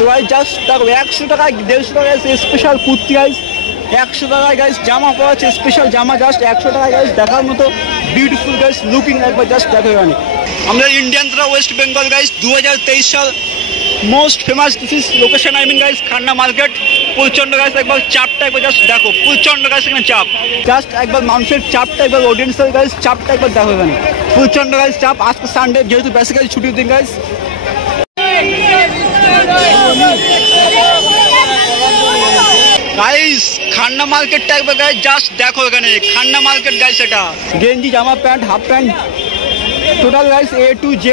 তো guys just দেখো 100 টাকায় 150 টাকায় স্পেশাল কুর্তি গাইস, 100 টাকায় গাইস জামা পাওয়া যাচ্ছে, স্পেশাল জামা জাস্ট 100 টাকায় গাইস, দেখার মতো বিউটিফুল গাইস, লুকিং একবার জাস্ট দেখো। এখানে আমরা ইন্ডিয়ান ট্রা ওয়েস্ট বেঙ্গল গাইস 2023 সাল most famous this is location I mean guys Khanna market. প্রচন্ড গাইস একবার চাপটা একবার জাস্ট দেখো, প্রচন্ড গাইস এখানে চাপ, জাস্ট একবার মানুষের চাপটা একবার অডিয়েন্সের গাইস চাপটা একবার দেখো। এখানে প্রচন্ড গাইস চাপ, আজকে সানডে যেহেতু বেসিক্যালি ছুটির দিন গাইস। গাইস খান্না মার্কেটটা একবার গাইস জাস্ট দেখো। এখানে খান্না মার্কেট গাইস, এটা গেঞ্জি জামা pant half pant total guys A to Z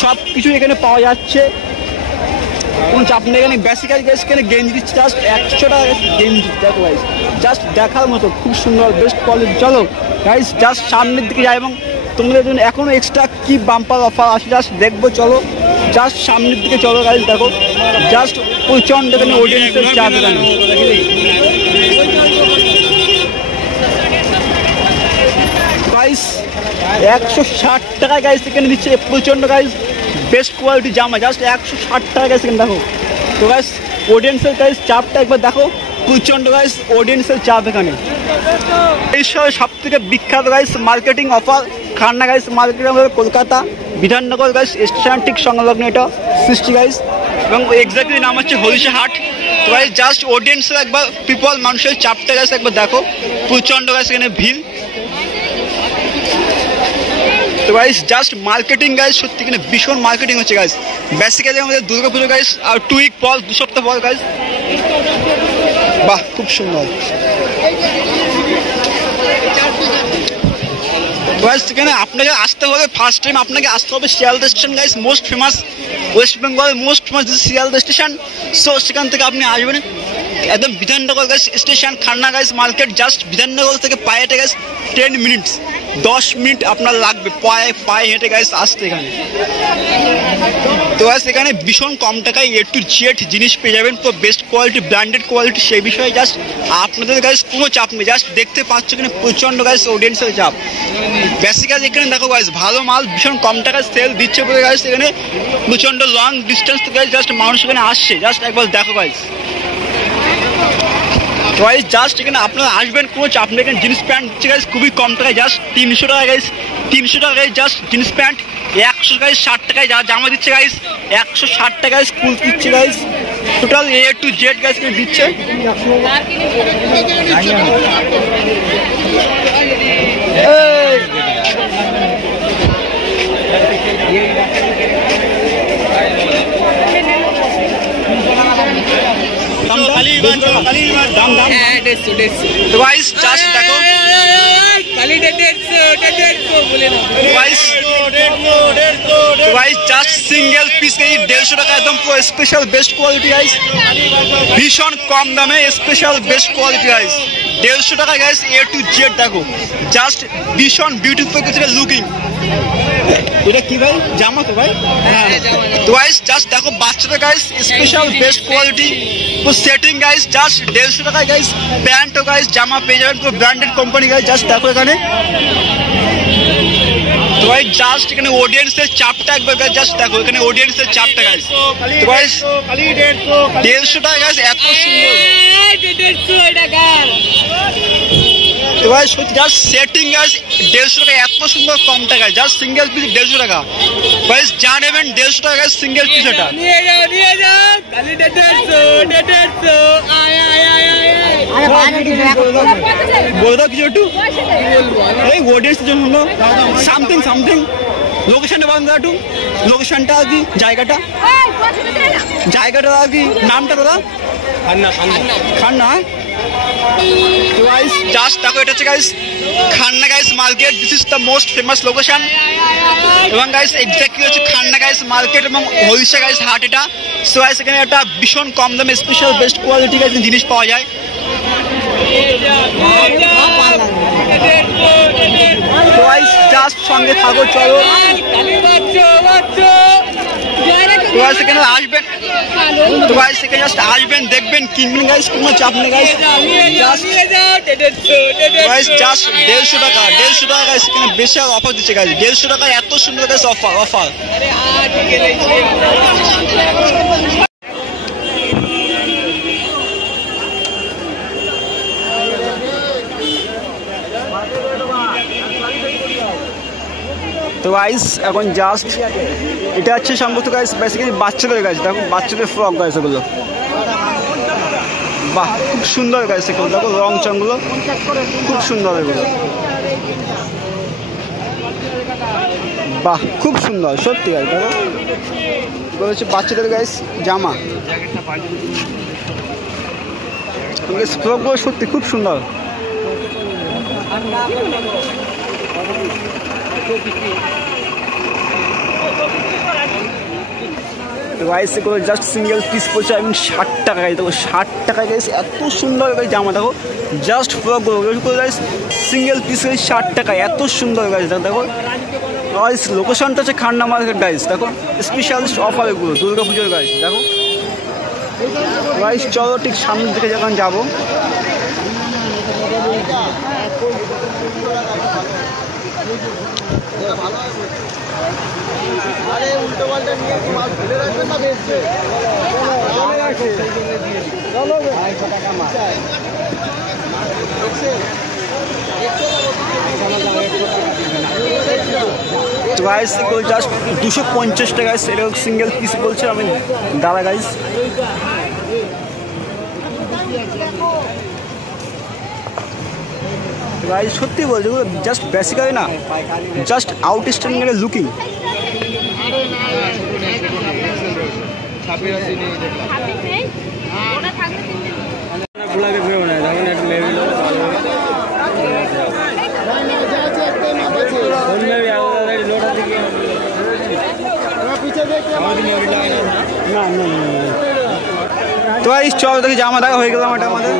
সব কিছু এখানে পাওয়া যাচ্ছে, কোনো চাপ নেই। এখানে বেসিক্যালি গাইস এখানে গেঞ্জি দিচ্ছে জাস্ট 100 টাকা গেঞ্জি, দেখো গাইস জাস্ট দেখার মতো খুব সুন্দর বেস্ট কোয়ালিটি। চলো গাইস জাস্ট সামনের দিকে যাই এবং তোমাদের জন্য এখনো এক্সট্রা কি বাম্পার অফার আছে জাস্ট দেখবো। চলো জাস্ট সামনের দিকে চলো গাইস, দেখো জাস্ট প্রচন্ড এখানে অডিয়েন্সের চাপ। এখানে গাইস 160 টাকায় গাইস এখানে দিচ্ছে প্রচন্ড গাইস বেস্ট কোয়ালিটি জামা, জাস্ট 160 টাকা গাইস এখানে দেখো। তো গাইস অডিয়েন্সের গাইস চাপটা একবার দেখো, প্রচন্ড গাইস অডিয়েন্সের চাপ। এখানে এই সব থেকে বিখ্যাত guys marketing offer Khanna guys market, আমাদের কলকাতা বিধাননগর গাইস স্টেশন ঠিক সংলগ্ন এটা সৃষ্টি গাইস, এবং এক্স্যাক্টলি নাম হচ্ছে হরিষা হাট। তো গাইস জাস্ট অডিয়েন্সের একবার পিপল মানুষের চাপটা গাইস একবার দেখো, প্রচন্ড গাইস এখানে ভিড়। তো গাইস জাস্ট মার্কেটিং গাইস সত্যি কিনা ভীষণ মার্কেটিং হচ্ছে গাইস। বেসিক্যালি আমাদের দুর্গাপুজো গাইস আর 2 উইক পর 2 সপ্তাহ পর গাইস। বাহ খুব সুন্দর গাইস। এখানে আপনাকে আসতে হবে, ফার্স্ট টাইম আপনাকে আসতে হবে Sealdah station guys, most famous West Bengal most famous Sealdah station. So সেখান থেকে আপনি আসবেন একদম Bidhannagar guys station Khanna guys market, just Bidhannagar থেকে পায়ে হেঁটে গাইস 10 মিনিটস 10 মিনিট আপনার লাগবে পায়ে হেঁটে গাইস আসতে এখানে। তো গাইস এখানে ভীষণ কম টাকায় A to Z জিনিস পেয়ে যাবেন, তো বেস্ট কোয়ালিটি ব্র্যান্ডেড কোয়ালিটি, সেই বিষয়ে জাস্ট আপনাদের গাইস কোনো চাপ নেই। জাস্ট দেখতে পাচ্ছ এখানে প্রচন্ড গাইস অডিয়েন্সের চাপ। বেসিক্যালি এখানে দেখো গাইস ভালো মাল ভীষণ কম টাকায় সেল দিচ্ছে বলে গাইস এখানে প্রচন্ড লং ডিস্টেন্স থেকে জাস্ট মানুষ এখানে আসছে, জাস্ট একবার দেখো গাইস। গাইস জাস্ট এখানে আপনারা আসবেন কোনো চাপ নেই। এখানে জিন্স প্যান্ট দিচ্ছে গাইস খুবই কম টাকায়, জাস্ট 300 টাকা গাইস, 300 টাকা guys just jeans pant. 100 guys 60 টাকায় জামা দিচ্ছে গাইস, 160 টাকা গাইস কুল দিচ্ছে guys, total A to Z guys দিচ্ছে। তো গাইস জাস্ট দেখো জাস্ট সিঙ্গেল পিস 150 টাকা একদম স্পেশাল বেস্ট কোয়ালিটি গাইস, ভীষণ কম দামে স্পেশাল বেস্ট কোয়ালিটি গাইস, 150 টাকা গাইস A to Z দেখো, জাস্ট ভীষণ বিউটিফুল কিছু লুকিং। এটা কি ভাই জামা তো ভাই, তো গাইস জাস্ট দেখো বাচ্চাদের গাইস স্পেশাল বেস্ট কোয়ালিটি তো সেটিং গাইস, জাস্ট 150 টাকা গাইস প্যান্ট ও গাইস জামা পেয়ে যাবেন পুরো ব্র্যান্ডেড কোম্পানি গাইস, জাস্ট দেখো এখানে। তো গাইস জাস্ট এখানে অডিয়েন্সের চাপটা একবার গাইস জাস্ট দেখো, এখানে অডিয়েন্সের চাপটা গাইস। তো গাইস 150 টাকা গাইস এত সুন্দর, 150 টাকা। তো ভাই সত্যি জাস্ট সেটিং গাইস 150 টাকা এত সুন্দর কম টাকায়, জাস্ট সিঙ্গেল পিস 150 টাকা গাইস, যা নেবেন 150 টাকা গাইস সিঙ্গেল পিস। এটা নিয়ে যাও খালি 150 বলে দাও কিছু একটু এই অডিয়েন্সের জন্য সামথিং লোকেশনটা বলেন দাদা একটু, লোকেশনটা আর কি জায়গাটা আর কি নামটা দাদা খান্না। তো গাইস জাস্ট দেখো এটা হচ্ছে guys Khanna guys market, this is the most famous location, এবং গাইস এক্স্যাক্টলি হচ্ছে খান্না গাইস মার্কেট এবং হরিষা গাইস হাট এটা। সো গাইস এখানে একটা ভীষণ কম দামে স্পেশাল বেস্ট কোয়ালিটি গাইস জিনিস পাওয়া যায়। তো গাইস জাস্ট সঙ্গে থাকো চলো, তো গাইস এখানে আসবেন, তো গাইস এখানে জাস্ট আসবেন দেখবেন কিনবেন গাইস কোনো চাপ নেই গাইস, জাস্ট 150 টাকা গাইস এখানে বিশাল অফার দিচ্ছে গাইস, 150 টাকা এত সুন্দর গাইস অফার। গাইস এখন জাস্ট এটা হচ্ছে সম্ভবত গাইস বেসিক্যালি বাচ্চাদের গাছ, দেখো বাচ্চাদের ফ্রক গাইস এগুলো। বাহ খুব সুন্দর গাইস এগুলো, দেখো রং চংগুলো খুব সুন্দর এগুলো। বাহ খুব সুন্দর সত্যি গাইস, দেখো এগুলো হচ্ছে বাচ্চাদের গাইস জামা, ফ্রকগুলো সত্যি খুব সুন্দর। গাইস এগুলো জাস্ট সিঙ্গেল পিস পড়ছে এবং 60 টাকা গাইস, দেখো 60 টাকা গাইস, এত সুন্দর গাইস জামা, দেখো জাস্ট ফ্রকগুলো গাইস সিঙ্গেল পিস গাইস 60 টাকা, এত সুন্দর গাইস। দেখো গাইস লোকেশনটা হচ্ছে খান্না মার্কেট গাইস, দেখো স্পেশালিস্ট অফার এগুলো দুর্গা পুজোর গাইস। দেখো গাইস চলো ঠিক সামনের দিকে যখন যাবো গাইস জাস্ট 250 টাকা গাইস, এটা সিঙ্গেল পিস বলছে আমি দাদা গাইস। গাইস সত্যি বলছি জাস্ট বেসিক্যালি না, জাস্ট আউটস্ট্যান্ডিং এর লুকিং। তো গাইস চল দেখি জামা দেখা হয়ে গেলাম এটা আমাদের।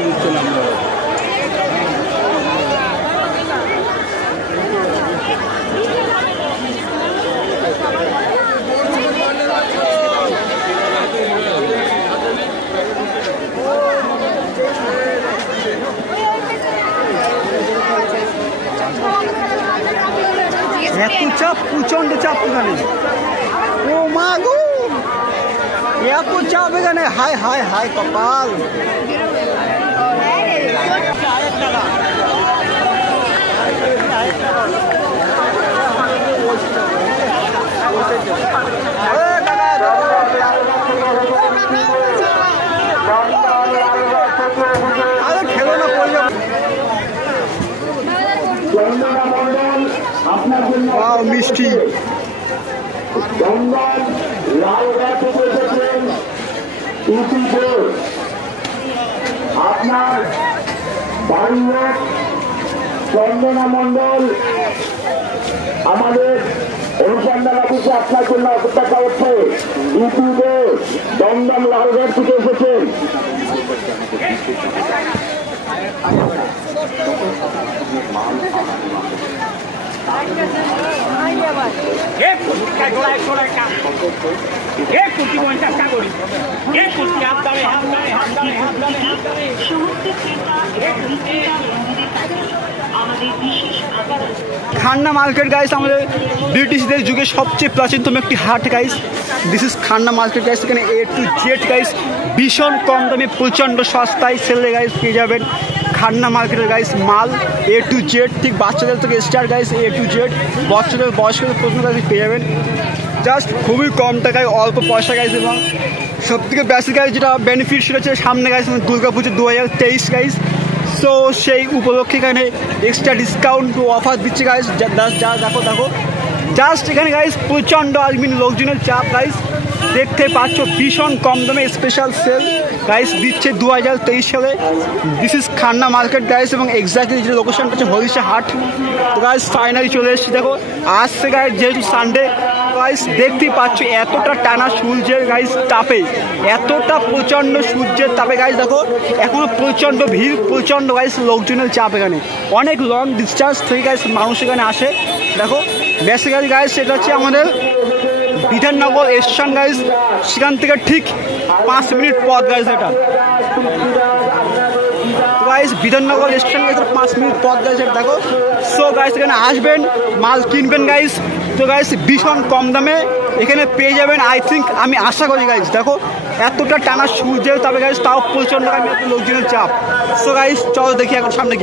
এত চাপ, প্রচন্ড চাপ এখানে, ও মা গো এত চাপ এখানে, হাই হাই হাই কপাল। আরে খেলো না পড়ে যাবো। মিষ্টি আপনার বাড়ির লোক চন্দনা মন্ডল আমাদের অনুসন্ধান অফিসে আপনার জন্য অপেক্ষা করছে। ইউটিউবে দমদম লালগড় থেকে এসেছেন। খান্না মার্কেট গাইস আমাদের ব্রিটিশদের যুগে সবচেয়ে প্রাচীনতম একটি হাট guys. This is Khanna market guys. এখানে A to Z গাইস ভীষণ কম দামে প্রচণ্ড সস্তায় সেলে গাইস পেয়ে যাবেন। খান্না মার্কেটের গাইস মাল A to Z, ঠিক বাচ্চাদের থেকে star guys A to Z, বাচ্চাদের বয়স্কদের প্রথম গাইস পেয়ে যাবেন জাস্ট খুবই কম টাকায় অল্প পয়সা গাইস। এবং সবথেকে বেশি গাইস যেটা বেনিফিট সেটা হচ্ছে সামনে গাইস দুর্গা পুজো 2023 গাইস। সো সেই উপলক্ষে এখানে এক্সট্রা ডিসকাউন্ট অফার দিচ্ছে গাইস। যা দেখো জাস্ট এখানে গাইস প্রচণ্ড আলমিন লোকজনের চাপ গাইস, দেখতে পাচ্ছ ভীষণ কম দামে স্পেশাল সেল গাইস দিচ্ছে 2023 সালে। This is Khanna market guys এবং এক্স্যাক্টলি যে লোকেশনটা হচ্ছে হরিষা হাট। তো গাইস ফাইনালি চলে এসেছি। দেখো আসছে গাইস যেহেতু সানডে গাইস, দেখতেই পাচ্ছ এতটা টানা সূর্যের গাইস তাপে, এতটা প্রচণ্ড সূর্যের তাপে গাইস দেখো এখনো প্রচণ্ড ভিড়, প্রচণ্ড গাইস লোকজনের চাপ। এখানে অনেক লং ডিস্টেন্স থেকে গাইস মানুষ এখানে আসে। দেখো বেসিক্যালি গাইস এটা হচ্ছে আমাদের বিধাননগর স্টেশন গাইস, সেখান থেকে ঠিক 5 মিনিট পথ গাইস এটা। তো guys Bidhannagar station guys 5 minute পথ গাইস এটা দেখো। সো গাইস এখানে আসবেন, মাল কিনবেন গাইস। তো গাইস ভীষণ কম দামে এখানে পেয়ে যাবেন আই থিঙ্ক, আমি আশা করি গাইস। দেখো এতটা টানা সূর্যের তবে গাইস তাও প্রচণ্ড লোকজনের চাপ। সো গাইস চলো দেখি এখন সামনে গিয়ে।